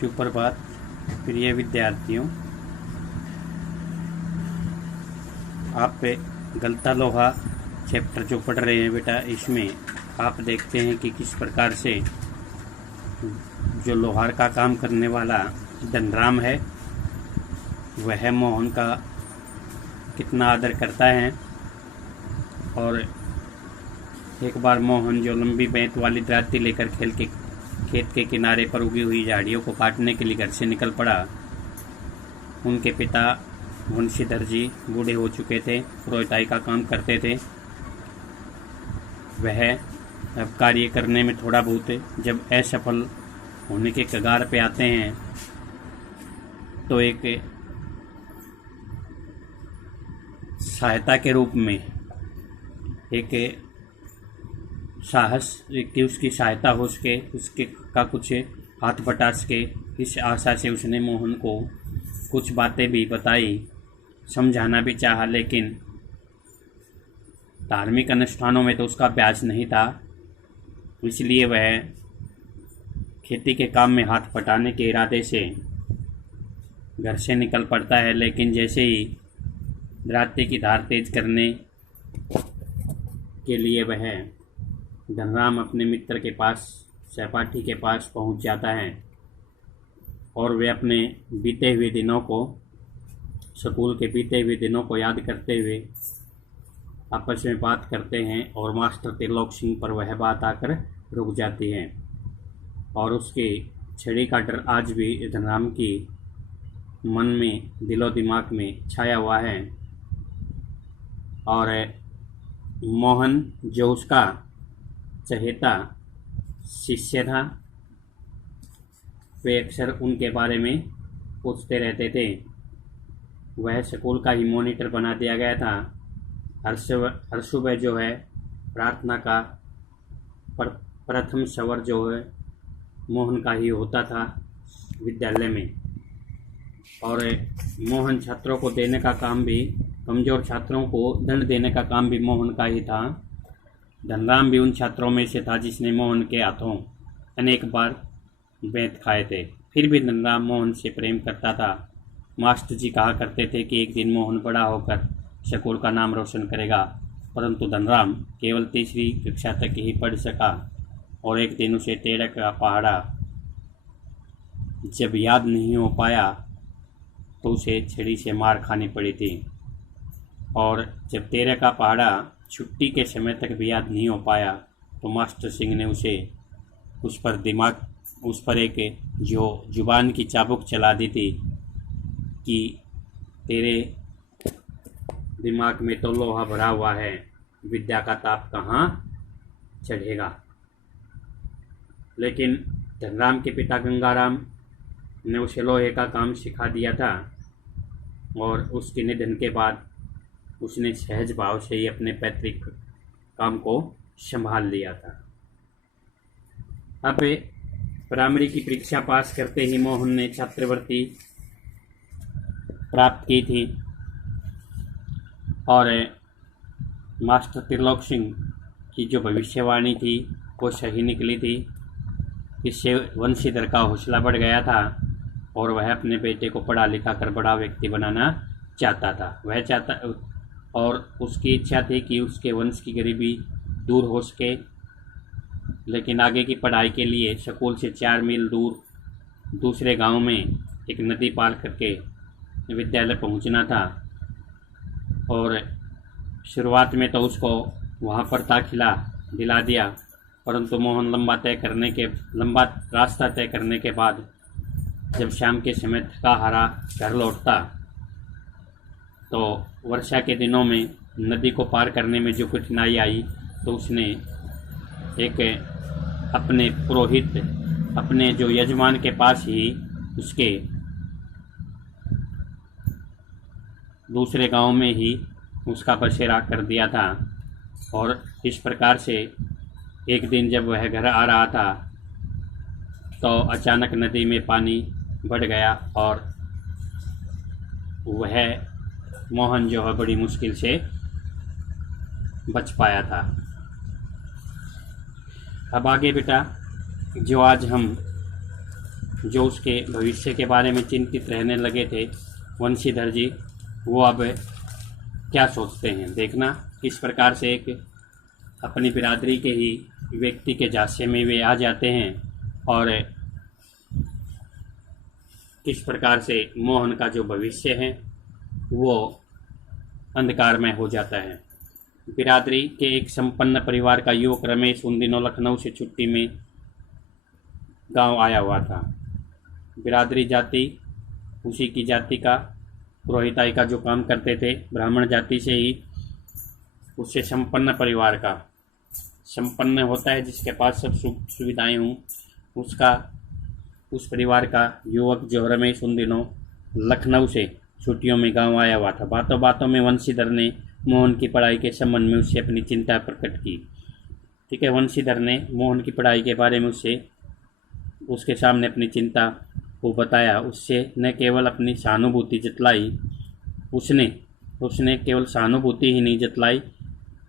सुप्रभात प्रिय विद्यार्थियों। आप गलता लोहा चैप्टर जो पढ़ रहे हैं बेटा, इसमें आप देखते हैं कि किस प्रकार से जो लोहार का काम करने वाला धनराम है वह मोहन का कितना आदर करता है। और एक बार मोहन जो लंबी बेंत वाली दराती लेकर खेत के किनारे पर उगी हुई झाड़ियों को काटने के लिए घर से निकल पड़ा। उनके पिता मुंशीधर जी बूढ़े हो चुके थे, पुरोहिताई का काम करते थे। वह अब कार्य करने में थोड़ा बहुत जब असफल होने के कगार पे आते हैं तो एक सहायता के रूप में एक साहस कि उसकी सहायता हो सके, उसके का कुछ हाथ बटा सके, इस आशा से उसने मोहन को कुछ बातें भी बताई, समझाना भी चाहा। लेकिन धार्मिक अनुष्ठानों में तो उसका अभ्यास नहीं था, इसलिए वह खेती के काम में हाथ बटाने के इरादे से घर से निकल पड़ता है। लेकिन जैसे ही दराती की धार तेज करने के लिए वह धनराम अपने मित्र के पास, सहपाठी के पास पहुंच जाता है और वे अपने बीते हुए दिनों को, स्कूल के बीते हुए दिनों को याद करते हुए आपस में बात करते हैं। और मास्टर त्रिलोक सिंह पर वह बात आकर रुक जाती है और उसकी छड़ी का डर आज भी धनराम की मन में, दिलो दिमाग में छाया हुआ है। और मोहन जो उसका चहेता शिष्य था, वे अक्सर उनके बारे में पूछते रहते थे। वह स्कूल का ही मॉनिटर बना दिया गया था। हर सुबह जो है प्रार्थना का प्रथम स्वर जो है मोहन का ही होता था विद्यालय में। और मोहन छात्रों को देने का काम भी, कमज़ोर छात्रों को दंड देने का काम भी मोहन का ही था। धनराम भी उन छात्रों में से था जिसने मोहन के हाथों अनेक बार बेंत खाए थे। फिर भी धनराम मोहन से प्रेम करता था। मास्टर जी कहा करते थे कि एक दिन मोहन बड़ा होकर स्कूल का नाम रोशन करेगा, परंतु धनराम केवल तीसरी कक्षा तक ही पढ़ सका। और एक दिन उसे तेरह का पहाड़ा जब याद नहीं हो पाया तो उसे छड़ी से मार खानी पड़ी थी। और जब तेरह का पहाड़ा छुट्टी के समय तक भी याद नहीं हो पाया तो मास्टर सिंह ने उस पर एक जो जुबान की चाबुक चला दी थी कि तेरे दिमाग में तो लोहा भरा हुआ है, विद्या का ताप कहाँ चढ़ेगा। लेकिन धनराम के पिता गंगाराम ने उसे लोहे का काम सिखा दिया था और उसके निधन के बाद उसने सहज भाव से ही अपने पैतृक काम को संभाल लिया था। अब प्राइमरी की परीक्षा पास करते ही मोहन ने छात्रवृत्ति प्राप्त की थी और मास्टर त्रिलोक सिंह की जो भविष्यवाणी थी वो सही निकली थी। इससे वंशीधर का हौसला बढ़ गया था और वह अपने बेटे को पढ़ा लिखा कर बड़ा व्यक्ति बनाना चाहता था। और उसकी इच्छा थी कि उसके वंश की गरीबी दूर हो सके। लेकिन आगे की पढ़ाई के लिए स्कूल से 4 मील दूर दूसरे गांव में एक नदी पार करके विद्यालय पहुंचना था। और शुरुआत में तो उसको वहां पर दाखिला दिला दिया, परंतु मोहन लंबा रास्ता तय करने के बाद जब शाम के समय थका हारा घर लौटता तो वर्षा के दिनों में नदी को पार करने में जो कठिनाई आई तो उसने एक अपने पुरोहित, अपने जो यजमान के पास ही उसके दूसरे गांव में ही उसका बसेरा कर दिया था। और इस प्रकार से एक दिन जब वह घर आ रहा था तो अचानक नदी में पानी बढ़ गया और वह मोहन जो है बड़ी मुश्किल से बच पाया था। अब आगे बेटा जो आज हम जो उसके भविष्य के बारे में चिंतित रहने लगे थे वंशीधर जी, वो अब क्या सोचते हैं देखना। किस प्रकार से एक अपनी बिरादरी के ही व्यक्ति के झांसे में वे आ जाते हैं और किस प्रकार से मोहन का जो भविष्य है वो अंधकारमय हो जाता है। बिरादरी के एक संपन्न परिवार का युवक रमेश उन दिनों लखनऊ से छुट्टी में गांव आया हुआ था। बिरादरी जाति उसी की जाति का पुरोहिताई का जो काम करते थे, ब्राह्मण जाति से ही, उससे संपन्न परिवार का, संपन्न होता है जिसके पास सब सुख सुविधाएं हों, उसका, उस परिवार का युवक जो रमेश उन दिनों लखनऊ से छुट्टियों में गांव आया हुआ था। बातों बातों में वंशीधर ने मोहन की पढ़ाई के संबंध में उससे अपनी चिंता प्रकट की। ठीक है, वंशीधर ने मोहन की पढ़ाई के बारे में उसके सामने अपनी चिंता को बताया। उससे न केवल अपनी सहानुभूति जतलाई, उसने केवल सहानुभूति ही नहीं जतलाई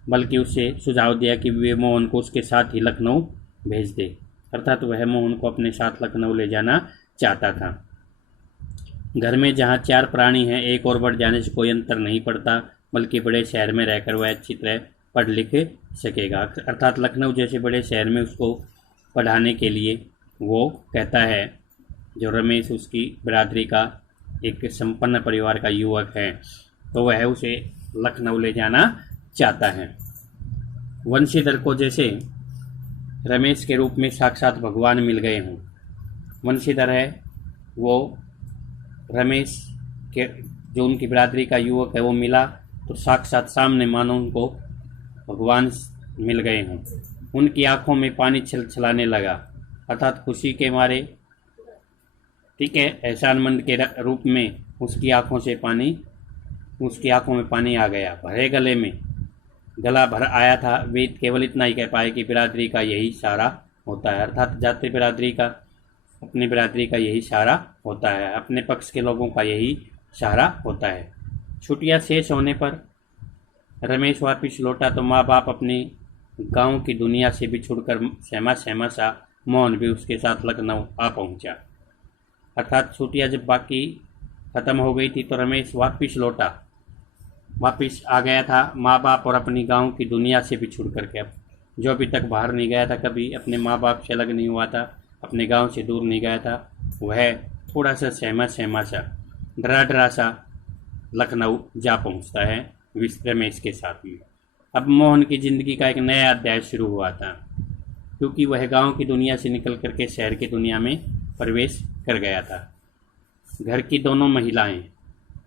बल्कि उससे सुझाव दिया कि वे मोहन को उसके साथ ही लखनऊ भेज दे। अर्थात वह मोहन को अपने साथ लखनऊ ले जाना चाहता था। घर में जहाँ 4 प्राणी हैं, एक और बढ़ जाने से कोई अंतर नहीं पड़ता, बल्कि बड़े शहर में रहकर वह अच्छी तरह पढ़ लिख सकेगा। अर्थात लखनऊ जैसे बड़े शहर में उसको पढ़ाने के लिए वो कहता है, जो रमेश उसकी बिरादरी का एक संपन्न परिवार का युवक है, तो वह उसे लखनऊ ले जाना चाहता है। वंशीधर को जैसे रमेश के रूप में साक्षात भगवान मिल गए हों। वंशीधर है वो रमेश के, जो उनकी बिरादरी का युवक है, वो मिला तो साक्षात सामने मानो उनको भगवान मिल गए हों। उनकी आंखों में पानी छलछलाने लगा, अर्थात खुशी के मारे, ठीक है, एहसानमंद के रूप में उसकी आंखों में पानी आ गया। भरे गले में गला भर आया था। वे केवल इतना ही कह पाए कि बिरादरी का यही सहारा होता है। अर्थात जाति बिरादरी का, अपनी बिरादरी का यही सहारा होता है, अपने पक्ष के लोगों का यही सहारा होता है। छुट्टियां शेष होने पर रमेश वापिस लौटा तो माँ बाप अपने गांव की दुनिया से बिछुड़कर सहमा सहमा सा मोहन भी उसके साथ लखनऊ आ पहुंचा। अर्थात छुट्टियां जब बाकी ख़त्म हो गई थी तो रमेश वापिस आ गया था माँ बाप और अपनी गांव की दुनिया से बिछुड़ करके। अब जो अभी तक बाहर नहीं गया था, कभी अपने माँ बाप से अलग नहीं हुआ था, अपने गांव से दूर नहीं गया था, वह थोड़ा सा सहमा सा, डरा सा लखनऊ जा पहुंचता है रमेश के साथ में। अब मोहन की ज़िंदगी का एक नया अध्याय शुरू हुआ था, क्योंकि वह गांव की दुनिया से निकल करके शहर की दुनिया में प्रवेश कर गया था। घर की दोनों महिलाएं,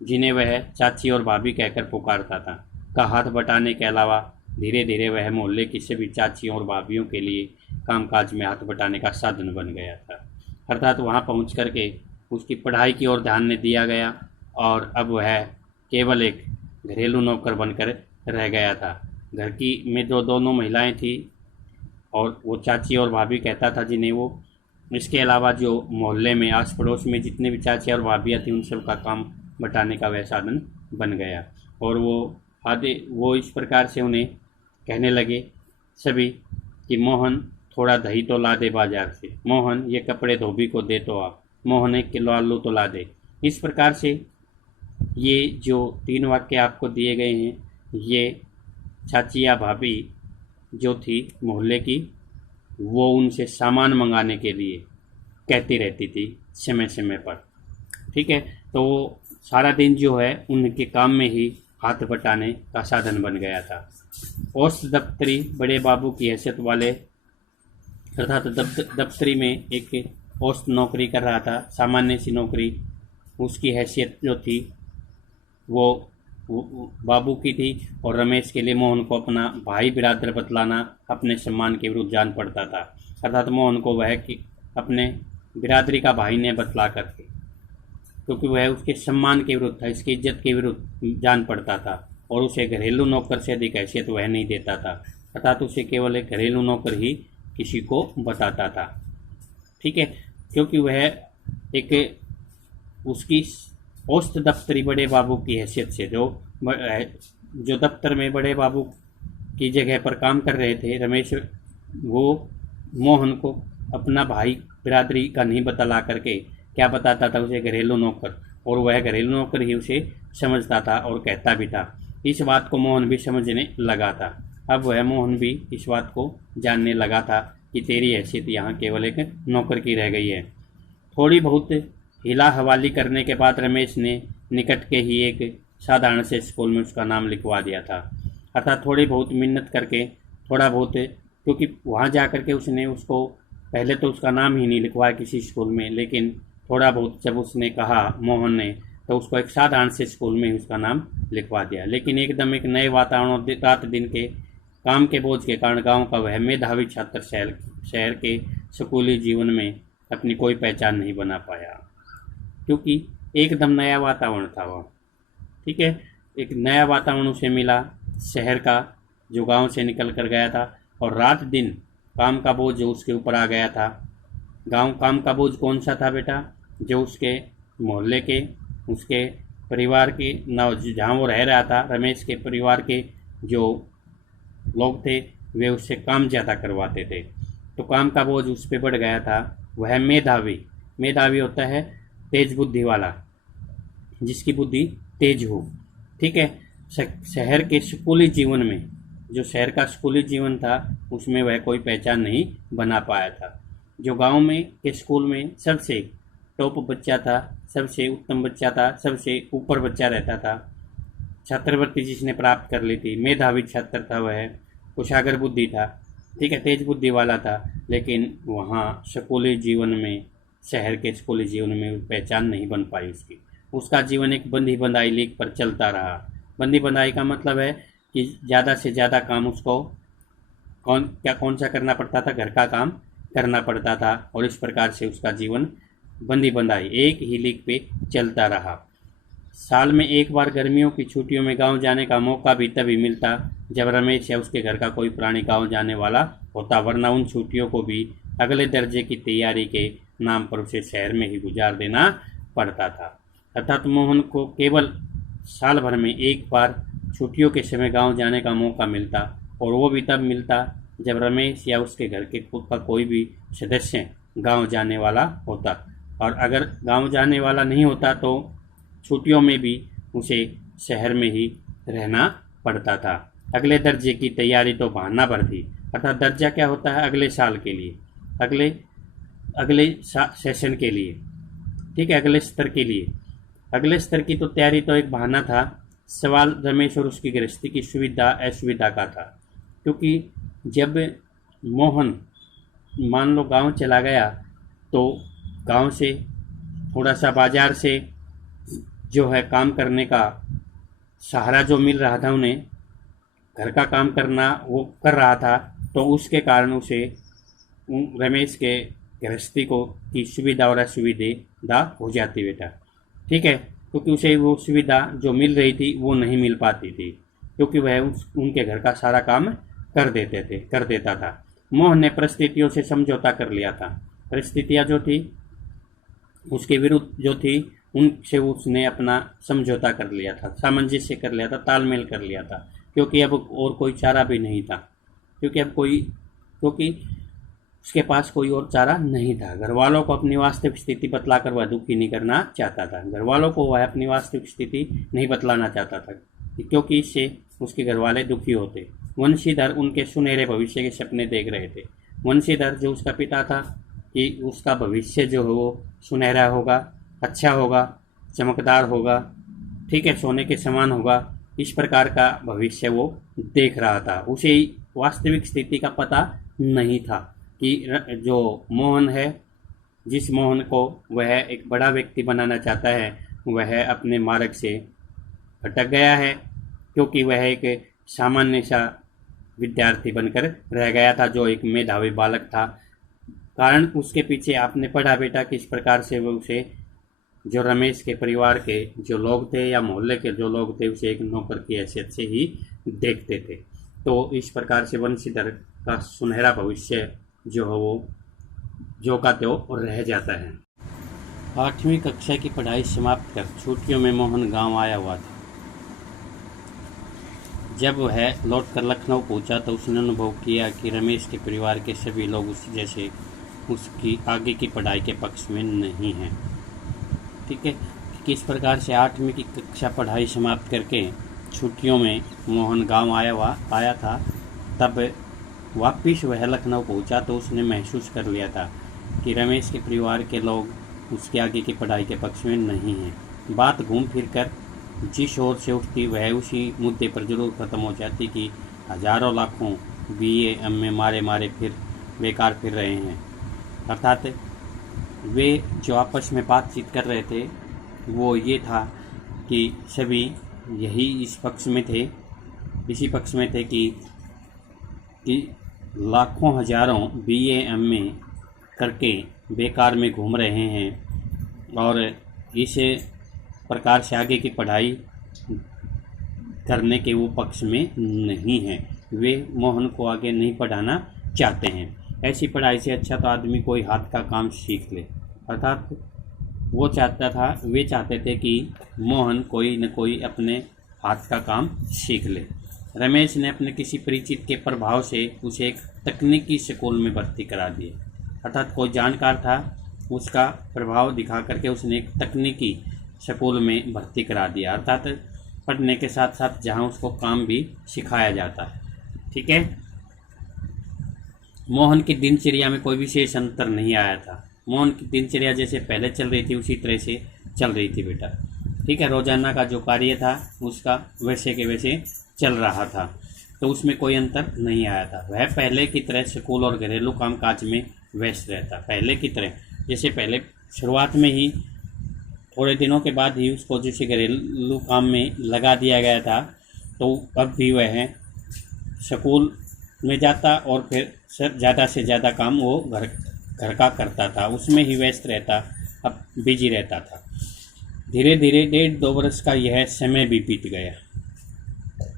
जिन्हें वह चाची और भाभी कहकर पुकारता था, का हाथ बटाने के अलावा धीरे धीरे वह मोहल्ले की सभी चाचियों और भाभियों के लिए कामकाज में हाथ बटाने का साधन बन गया था। अर्थात वहां पहुंच करके उसकी पढ़ाई की ओर ध्यान नहीं दिया गया और अब वह केवल एक घरेलू नौकर बनकर रह गया था। घर की में जो दोनों महिलाएं थी और वो चाची और भाभी कहता था जिन्हें वो, इसके अलावा जो मोहल्ले में आस पड़ोस में जितने भी चाची और भाभियाँ थी उन सब का काम बटाने का वह साधन बन गया। और वो इस प्रकार से उन्हें कहने लगे सभी कि मोहन थोड़ा दही तो ला दे बाजार से, मोहन ये कपड़े धोबी को दे तो आप, मोहन 1 किलो आलू तो ला दे। इस प्रकार से ये जो 3 वाक्य आपको दिए गए हैं, ये चाची या भाभी जो थी मोहल्ले की, वो उनसे सामान मंगाने के लिए कहती रहती थी समय समय पर। ठीक है, तो वो सारा दिन जो है उनके काम में ही हाथ बटाने का साधन बन गया था। औसत दफ्तरी बड़े बाबू की हैसियत वाले, अर्थात दफ्तरी में एक औसत नौकरी कर रहा था, सामान्य सी नौकरी, उसकी हैसियत जो थी वो बाबू की थी। और रमेश के लिए मोहन को अपना भाई बिरादर बतलाना अपने सम्मान के विरुद्ध जान पड़ता था। अर्थात मोहन को वह कि अपने बिरादरी का भाई ने बतला करके, क्योंकि वह उसके सम्मान के विरुद्ध था, इसकी इज्जत के विरुद्ध जान पड़ता था और उसे घरेलू नौकर से अधिक हैसियत वह नहीं देता था। अर्थात उसे केवल एक घरेलू नौकर ही किसी को बताता था। ठीक है, क्योंकि वह एक उसकी औसत दफ्तरी बड़े बाबू की हैसियत से, जो दफ्तर में बड़े बाबू की जगह पर काम कर रहे थे रमेश, वो मोहन को अपना भाई बिरादरी का नहीं बतला करके क्या बताता था उसे घरेलू नौकर, और वह घरेलू नौकर ही उसे समझता था और कहता भी था। इस बात को मोहन भी समझने लगा था। अब वह मोहन भी इस बात को जानने लगा था कि तेरी हैसियत यहाँ केवल एक नौकर की रह गई है। थोड़ी बहुत हिला हवाली करने के बाद रमेश ने निकट के ही एक साधारण से स्कूल में उसका नाम लिखवा दिया था। अर्थात थोड़ी बहुत मिन्नत करके, थोड़ा बहुत, क्योंकि वहाँ जा कर के उसने उसको पहले तो उसका नाम ही नहीं लिखवाया किसी स्कूल में, लेकिन थोड़ा बहुत जब उसने कहा मोहन ने, तो उसको एक साधारण से स्कूल में उसका नाम लिखवा दिया। लेकिन एकदम एक नए वातावरण और रात दिन के काम के बोझ के कारण गांव का वह मेधावी छात्र शहर के स्कूली जीवन में अपनी कोई पहचान नहीं बना पाया, क्योंकि एकदम नया वातावरण था वह। ठीक है, एक नया वातावरण उसे मिला शहर का, जो गांव से निकल कर गया था, और रात दिन काम का बोझ जो उसके ऊपर आ गया था। काम का बोझ कौन सा था बेटा? जो उसके मोहल्ले के, उसके परिवार के, जहाँ वो रह रहा था, रमेश के परिवार के जो लोग थे वे उससे काम ज़्यादा करवाते थे, तो काम का बोझ उस पर बढ़ गया था। वह मेधावी होता है तेज बुद्धि वाला, जिसकी बुद्धि तेज हो। ठीक है, शहर के स्कूली जीवन में, जो शहर का स्कूली जीवन था, उसमें वह कोई पहचान नहीं बना पाया था। जो गांव में के स्कूल में सबसे टॉप बच्चा था, सबसे उत्तम बच्चा था, सबसे ऊपर बच्चा रहता था, छात्रवृत्ति जिसने प्राप्त कर ली थी, मेधावी छात्र था वह, कुशागर बुद्धि था। ठीक है, तेज बुद्धि वाला था, लेकिन वहाँ स्कूली जीवन में, शहर के स्कूली जीवन में पहचान नहीं बन पाई उसकी। उसका जीवन एक बंधी बंधाई लीक पर चलता रहा। बंधी बंधाई का मतलब है कि ज़्यादा से ज़्यादा काम उसको कौन सा करना पड़ता था? घर का काम करना पड़ता था, और इस प्रकार से उसका जीवन बंधी बंधाई एक ही लीक पे चलता रहा। साल में एक बार गर्मियों की छुट्टियों में गांव जाने का मौका भी तभी मिलता जब रमेश या उसके घर का कोई प्राणी गांव जाने वाला होता, वरना उन छुट्टियों को भी अगले दर्जे की तैयारी के नाम पर उसे शहर में ही गुजार देना पड़ता था। अर्थात मोहन को केवल साल भर में एक बार छुट्टियों के समय गांव जाने का मौका मिलता, और वो भी तब मिलता जब रमेश या उसके घर के का कोई भी सदस्य गांव जाने वाला होता, और अगर गांव जाने वाला नहीं होता तो छुट्टियों में भी उसे शहर में ही रहना पड़ता था। अगले दर्जे की तैयारी तो बहाना भर थी। अर्थात दर्जा क्या होता है? अगले साल के लिए, अगले सेशन के लिए। ठीक है, अगले स्तर के लिए। अगले स्तर की तो तैयारी तो एक बहाना था। सवाल रमेश और उसकी गृहस्थी की सुविधा असुविधा का था, क्योंकि जब मोहन मान लो गांव चला गया, तो गांव से थोड़ा सा बाजार से जो है काम करने का सहारा जो मिल रहा था उन्हें, घर का काम करना वो कर रहा था, तो उसके कारण उसे रमेश के गृहस्थी को की सुविधा और असुविधा हो जाती बेटा। ठीक है, क्योंकि उसे वो सुविधा जो मिल रही थी वो नहीं मिल पाती थी, क्योंकि वह उनके घर का सारा काम कर देता था। मोहन ने परिस्थितियों से समझौता कर लिया था। परिस्थितियाँ जो थी उसके विरुद्ध जो थी, उनसे उसने अपना समझौता कर लिया था, सामंजस्य कर लिया था, तालमेल कर लिया था, क्योंकि अब और कोई चारा भी नहीं था, क्योंकि उसके पास कोई और चारा नहीं था। घर वालों को अपनी वास्तविक स्थिति बतलाकर वह दुखी नहीं करना चाहता था। घर वालों को वह अपनी वास्तविक स्थिति नहीं बतलाना चाहता था, क्योंकि इससे उसके घर वाले दुखी होते। वंशीधर उनके सुनहरे भविष्य के सपने देख रहे थे। वंशीधर जो उसका पिता था, कि उसका भविष्य जो है वो सुनहरा होगा, अच्छा होगा, चमकदार होगा, ठीक है, सोने के समान होगा, इस प्रकार का भविष्य वो देख रहा था। उसे वास्तविक स्थिति का पता नहीं था कि जो मोहन है, जिस मोहन को वह एक बड़ा व्यक्ति बनाना चाहता है, वह अपने मार्ग से भटक गया है, क्योंकि वह एक सामान्य सा विद्यार्थी बनकर रह गया था, जो एक मेधावी बालक था। कारण उसके पीछे आपने पढ़ा बेटा किस प्रकार से वो उसे, जो रमेश के परिवार के जो लोग थे या मोहल्ले के जो लोग थे, उसे एक नौकर की हैसियत से ही देखते थे। तो इस प्रकार से वंशीधर का सुनहरा भविष्य जो है वो जो का त्यों रह जाता है। 8वीं कक्षा की पढ़ाई समाप्त कर छुट्टियों में मोहन गांव आया हुआ था। जब वह लौटकर लखनऊ पहुंचा तो उसने अनुभव किया कि रमेश के परिवार के सभी लोग उस जैसे उसकी आगे की पढ़ाई के पक्ष में नहीं है। ठीक है, किस प्रकार से 8वीं की कक्षा पढ़ाई समाप्त करके छुट्टियों में मोहन गांव आया था। तब वापिस वह लखनऊ पहुंचा तो उसने महसूस कर लिया था कि रमेश के परिवार के लोग उसके आगे की पढ़ाई के पक्ष में नहीं हैं। बात घूम फिर कर जिस ओर से उठती वह उसी मुद्दे पर जरूर ख़त्म हो जाती कि हजारों लाखों BA MA मारे फिर बेकार फिर रहे हैं। अर्थात वे जो आपस में बातचीत कर रहे थे वो ये था कि सभी यही इसी पक्ष में थे कि लाखों हजारों BA MA करके बेकार में घूम रहे हैं और इस प्रकार से आगे की पढ़ाई करने के वो पक्ष में नहीं हैं। वे मोहन को आगे नहीं पढ़ाना चाहते हैं। ऐसी पढ़ाई से अच्छा तो आदमी कोई हाथ का काम सीख ले। अर्थात वे चाहते थे कि मोहन कोई न कोई अपने हाथ का काम सीख ले। रमेश ने अपने किसी परिचित के प्रभाव से उसे एक तकनीकी स्कूल में भर्ती करा दिया। अर्थात कोई जानकार था, उसका प्रभाव दिखा करके उसने एक तकनीकी स्कूल में भर्ती करा दिया। अर्थात पढ़ने के साथ साथ जहाँ उसको काम भी सिखाया जाता है। ठीक है, मोहन की दिनचर्या में कोई विशेष अंतर नहीं आया था। मोहन की दिनचर्या जैसे पहले चल रही थी उसी तरह से चल रही थी बेटा। ठीक है, रोजाना का जो कार्य था उसका वैसे के वैसे चल रहा था, तो उसमें कोई अंतर नहीं आया था। वह पहले की तरह स्कूल और घरेलू कामकाज में व्यस्त रहता। पहले की तरह जैसे पहले शुरुआत में ही थोड़े दिनों के बाद ही उसको जैसे घरेलू काम में लगा दिया गया था, तो अब भी वह स्कूल में जाता और फिर ज़्यादा से ज़्यादा काम वो घर का करता था, उसमें ही व्यस्त रहता, अब बिजी रहता था। धीरे धीरे 1.5-2 वर्ष का यह समय भी बीत गया।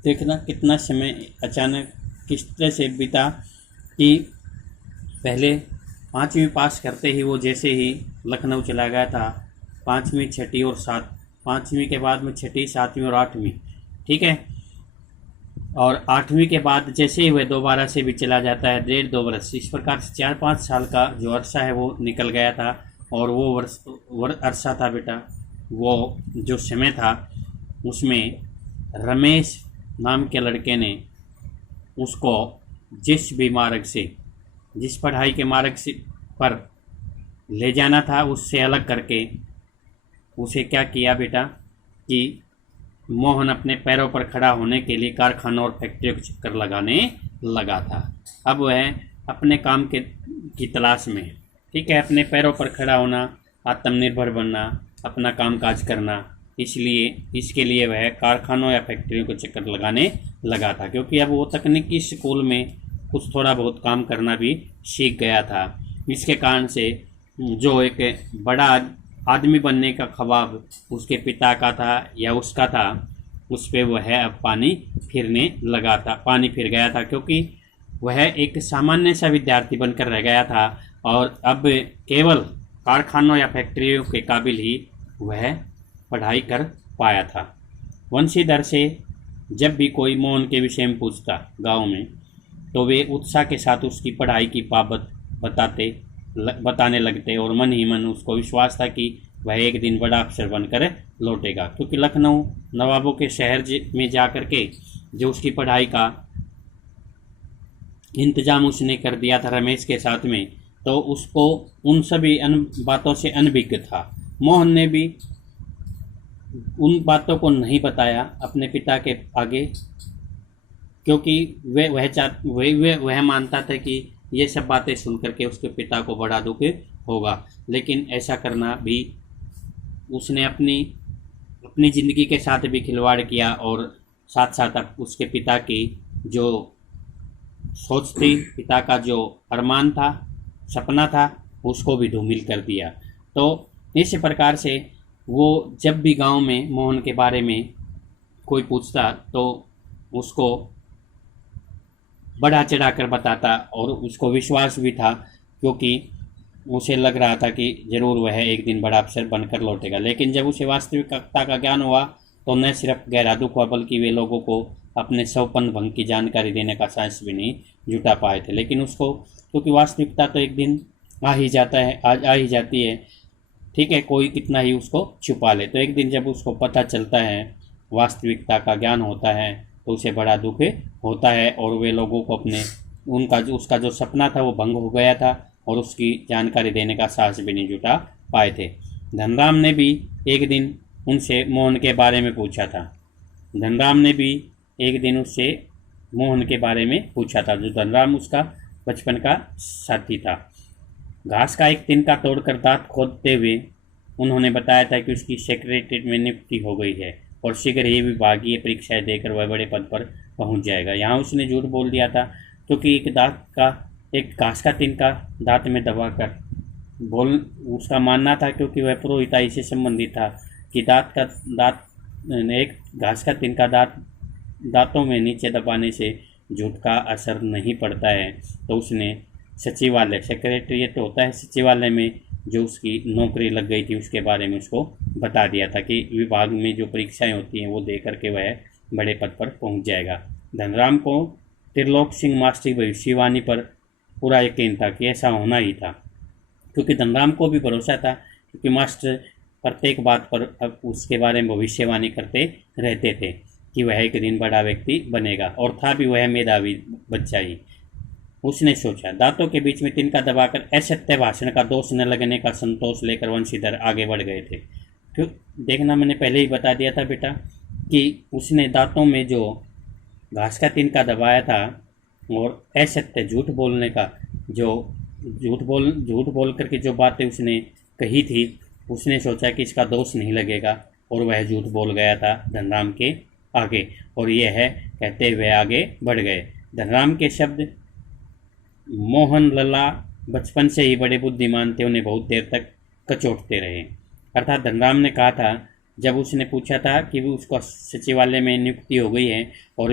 देखना कितना समय अचानक किस तरह से बीता कि पहले 5वीं पास करते ही वो जैसे ही लखनऊ चला गया था, 5वीं 6वीं और 5वीं के बाद में 6वीं 7वीं और 8वीं। ठीक है, और 8वीं के बाद जैसे ही वह दोबारा से भी चला जाता है 1.5-2 वर्ष, इस प्रकार से 4-5 साल का जो अरसा है वो निकल गया था। और वो अरसा था बेटा, वो जो समय था उसमें रमेश नाम के लड़के ने उसको जिस भी मार्ग से, जिस पढ़ाई के मार्ग से पर ले जाना था उससे अलग करके उसे क्या किया बेटा कि मोहन अपने पैरों पर खड़ा होने के लिए कारखानों और फैक्ट्रियों के चक्कर लगाने लगा था। अब वह अपने काम की तलाश में, ठीक है, अपने पैरों पर खड़ा होना, आत्मनिर्भर बनना, अपना कामकाज करना, इसके लिए वह कारखानों या फैक्ट्रियों को चक्कर लगाने लगा था। क्योंकि अब वो तकनीकी स्कूल में कुछ थोड़ा बहुत काम करना भी सीख गया था। इसके कारण से जो एक बड़ा आदमी बनने का ख्वाब उसके पिता का था या उसका था, उस पर वह अब पानी फिर गया था। क्योंकि वह एक सामान्य सा विद्यार्थी बनकर रह गया था और अब केवल कारखानों या फैक्ट्रियों के काबिल ही वह पढ़ाई कर पाया था। वंशीधर से जब भी कोई मोहन के विषय में पूछता गांव में, तो वे उत्साह के साथ उसकी पढ़ाई की बाबत बताने लगते और मन ही मन उसको विश्वास था कि वह एक दिन बड़ा अफसर बनकर लौटेगा। क्योंकि लखनऊ नवाबों के शहर में जाकर के जो उसकी पढ़ाई का इंतजाम उसने कर दिया था रमेश के साथ में, तो उसको उन सभी बातों से अनभिज्ञ था। मोहन ने भी उन बातों को नहीं बताया अपने पिता के आगे, क्योंकि वह मानता था कि ये सब बातें सुन करके उसके पिता को बड़ा दुख होगा। लेकिन ऐसा करना भी उसने अपनी ज़िंदगी के साथ भी खिलवाड़ किया और साथ साथ उसके पिता की जो सोच थी, पिता का जो अरमान था, सपना था, उसको भी धूमिल कर दिया। तो इस प्रकार से वो जब भी गांव में मोहन के बारे में कोई पूछता तो उसको बढ़ा चढ़ा कर बताता और उसको विश्वास भी था, क्योंकि उसे लग रहा था कि ज़रूर वह एक दिन बड़ा अफसर बनकर लौटेगा। लेकिन जब उसे वास्तविकता का ज्ञान हुआ तो न सिर्फ गहरा दुख हुआ, बल्कि वे लोगों को अपने सौपन भंग की जानकारी देने का साहस भी नहीं जुटा पाए थे। लेकिन उसको, क्योंकि वास्तविकता तो एक दिन आ ही जाता है, आ ही जाती है। ठीक है, कोई कितना ही उसको छुपा ले। तो एक दिन जब उसको पता चलता है, वास्तविकता का ज्ञान होता है, तो उसे बड़ा दुख होता है और वे लोगों को अपने उसका जो सपना था वो भंग हो गया था और उसकी जानकारी देने का साहस भी नहीं जुटा पाए थे। धनराम ने भी एक दिन उनसे मोहन के बारे में पूछा था। धनराम ने भी एक दिन उससे मोहन के बारे में पूछा था, जो धनराम उसका बचपन का साथी था। घास का एक तिनका तोड़कर दांत खोदते हुए उन्होंने बताया था कि उसकी सेक्रेटरीट में नियुक्ति हो गई है और शीघ्र ही विभागीय परीक्षाएं देकर वह बड़े पद पर पहुंच जाएगा। यहाँ उसने झूठ बोल दिया था क्योंकि एक घास का तिनका दांत में दबाकर बोल उसका मानना था, क्योंकि वह पुरोहिताई से संबंधित था कि एक घास का तिनका दांतों में नीचे दबाने से झूठ का असर नहीं पड़ता है। तो उसने सचिवालय, सेक्रेटरीट तो होता है सचिवालय में जो उसकी नौकरी लग गई थी, उसके बारे में उसको बता दिया था कि विभाग में जो परीक्षाएं होती हैं वो दे करके वह बड़े पद पर पहुंच जाएगा। धनराम को त्रिलोक सिंह मास्टर की भविष्यवाणी पर पूरा यकीन था कि ऐसा होना ही था, क्योंकि धनराम को भी भरोसा था, क्योंकि मास्टर प्रत्येक बात पर अब उसके बारे में भविष्यवाणी करते रहते थे कि वह एक दिन बड़ा व्यक्ति बनेगा, और था भी वह मेधावी बच्चा ही। उसने सोचा। दांतों के बीच में तिनका दबाकर असत्य भाषण का दोष न लगने का संतोष लेकर वंशीधर आगे बढ़ गए थे। क्यों देखना, मैंने पहले ही बता दिया था बेटा कि उसने दांतों में जो घास का तिनका दबाया था और असत्य झूठ बोलने का जो झूठ बोल करके जो बातें उसने कही थी, उसने सोचा कि इसका दोष नहीं लगेगा और वह झूठ बोल गया था धनराम के आगे, और यह है कहते हुए आगे बढ़ गए। धनराम के शब्द मोहन लला बचपन से ही बड़े बुद्धिमान थे, उन्हें बहुत देर तक कचोटते रहे। अर्थात धनराम ने कहा था, जब उसने पूछा था कि वो उसको सचिवालय में नियुक्ति हो गई है और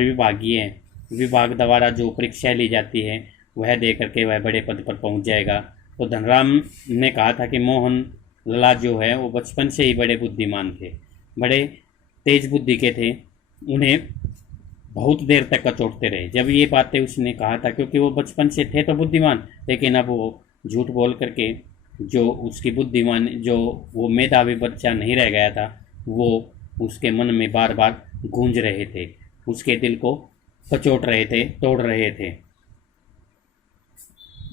विभाग द्वारा जो परीक्षाएं ली जाती है वह दे करके वह बड़े पद पर पहुंच जाएगा। तो धनराम ने कहा था कि मोहन लला जो है वो बचपन से ही बड़े बुद्धिमान थे, बड़े तेज बुद्धि के थे, उन्हें बहुत देर तक कचोटते रहे। जब ये बातें उसने कहा था, क्योंकि वो बचपन से थे तो बुद्धिमान, लेकिन अब वो झूठ बोल करके जो उसकी बुद्धिमान जो वो मेधावी बच्चा नहीं रह गया था, वो उसके मन में बार बार गूंज रहे थे, उसके दिल को कचोट रहे थे, तोड़ रहे थे।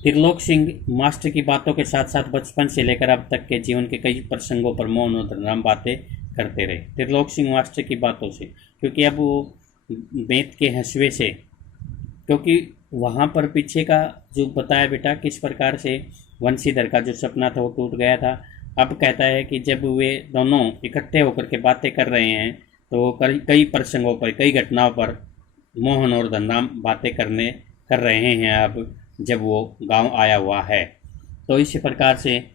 त्रिलोक सिंह मास्टर की बातों के साथ साथ बचपन से लेकर अब तक के जीवन के कई प्रसंगों पर मोहन और धनराम बातें करते रहे। त्रिलोक सिंह मास्टर की बातों से, क्योंकि अब वो बेंत के हंसवे से, क्योंकि वहाँ पर पीछे का जो बताया बेटा किस प्रकार से वंशीधर का जो सपना था वो टूट गया था। अब कहता है कि जब वे दोनों इकट्ठे होकर के बातें कर रहे हैं तो कई प्रसंगों पर, कई घटनाओं पर मोहन और धनराम बातें कर रहे हैं अब जब वो गांव आया हुआ है। तो इसी प्रकार से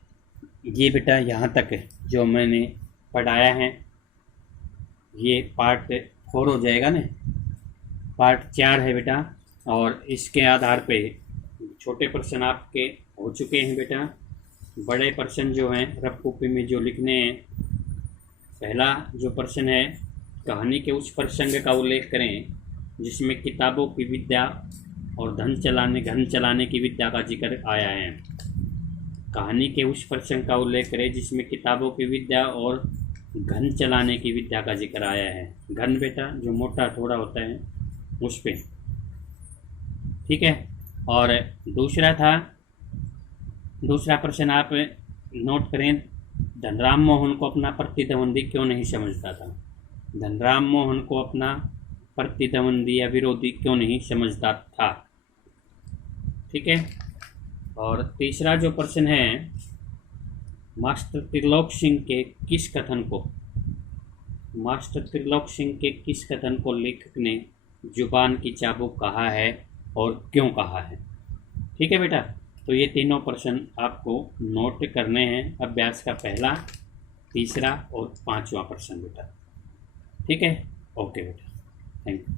ये बेटा यहाँ तक जो मैंने पढ़ाया है ये पार्ट 4 हो जाएगा ना, पार्ट 4 है बेटा, और इसके आधार पे छोटे प्रश्न आपके हो चुके हैं बेटा। बड़े प्रश्न जो हैं रफ कॉपी में जो लिखने हैं, पहला जो प्रश्न है, कहानी के उस प्रसंग का उल्लेख करें जिसमें किताबों की विद्या और घन चलाने की विद्या का जिक्र आया है। कहानी के उस प्रसंग का उल्लेख करें जिसमें किताबों की विद्या और घन चलाने की विद्या का जिक्र आया है। घन बेटा जो मोटा थोड़ा होता है उस पे, ठीक है। और दूसरा प्रश्न आप नोट करें, धनराम मोहन को अपना प्रतिद्वंदी क्यों नहीं समझता था। धनराम मोहन को अपना प्रतिद्वंदी या विरोधी क्यों नहीं समझता था, ठीक है। और तीसरा जो प्रश्न है, मास्टर त्रिलोक सिंह के किस कथन को लेखक ने जुबान की चाबुक कहा है और क्यों कहा है, ठीक है बेटा। तो ये तीनों प्रश्न आपको नोट करने हैं, अभ्यास का पहला, तीसरा और 5वां प्रश्न बेटा, ठीक है। ओके बेटा, थैंक यू।